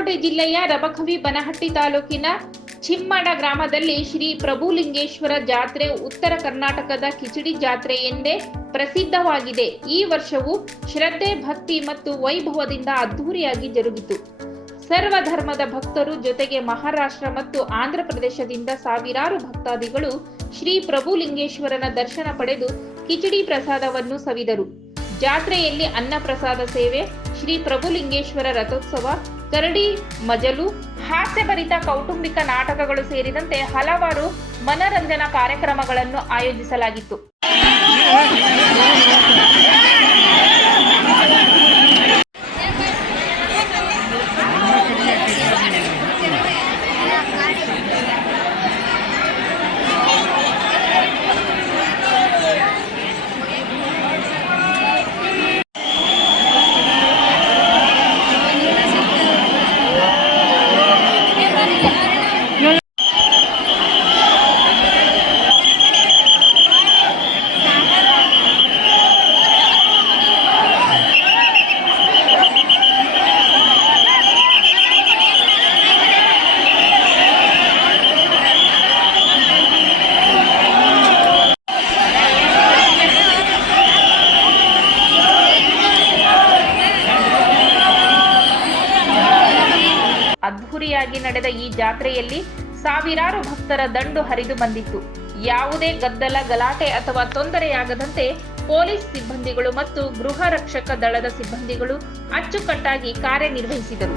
ಜಿಲ್ಲೆಯ ರಬಕವಿ ಬನಹಟ್ಟಿ ತಾಲೂಕಿನ ಚಿಮ್ಮಡ ಗ್ರಾಮದಲ್ಲಿ ಶ್ರೀ ಪ್ರಭುಲಿಂಗೇಶ್ವರ ಜಾತ್ರೆ ಉತ್ತರ ಕರ್ನಾಟಕದ ಕಿಚಡಿ ಜಾತ್ರೆ ಎಂದೇ ಪ್ರಸಿದ್ಧವಾಗಿದೆ. ಈ ವರ್ಷವು ಶ್ರದ್ಧೆ, ಭಕ್ತಿ ಮತ್ತು ವೈಭವದಿಂದ ಅದ್ಧೂರಿಯಾಗಿ ಜರುಗಿತು. ಸರ್ವ ಧರ್ಮದ ಭಕ್ತರು ಜೊತೆಗೆ ಮಹಾರಾಷ್ಟ್ರ ಮತ್ತು ಆಂಧ್ರ ಪ್ರದೇಶದಿಂದ ಸಾವಿರಾರು ಭಕ್ತಾದಿಗಳು ಶ್ರೀ ಪ್ರಭುಲಿಂಗೇಶ್ವರನ ದರ್ಶನ ಪಡೆದು ಕಿಚಡಿ ಪ್ರಸಾದವನ್ನು ಸವಿದರು. ಜಾತ್ರೆಯಲ್ಲಿ ಅನ್ನಪ್ರಸಾದ ಸೇವೆ, ಶ್ರೀ ಪ್ರಭುಲಿಂಗೇಶ್ವರ ರಥೋತ್ಸವ ಕರಡಿ ಮಜಲು ಹಾಸ್ಯಭರಿತ ಕೌಟುಂಬಿಕ ನಾಟಕಗಳು ಸೇರಿದಂತೆ ಹಲವಾರು ಮನರಂಜನಾ ಕಾರ್ಯಕ್ರಮಗಳನ್ನು ಆಯೋಜಿಸಲಾಗಿತ್ತು. ಅದ್ಧೂರಿಯಾಗಿ ನಡೆದ ಈ ಜಾತ್ರೆಯಲ್ಲಿ ಸಾವಿರಾರು ಭಕ್ತರ ದಂಡು ಹರಿದು ಬಂದಿತ್ತು. ಯಾವುದೇ ಗದ್ದಲ, ಗಲಾಟೆ ಅಥವಾ ತೊಂದರೆಯಾಗದಂತೆ ಪೊಲೀಸ್ ಸಿಬ್ಬಂದಿಗಳು ಮತ್ತು ಗೃಹ ರಕ್ಷಕ ದಳದ ಸಿಬ್ಬಂದಿಗಳು ಅಚ್ಚುಕಟ್ಟಾಗಿ ಕಾರ್ಯನಿರ್ವಹಿಸಿದರು.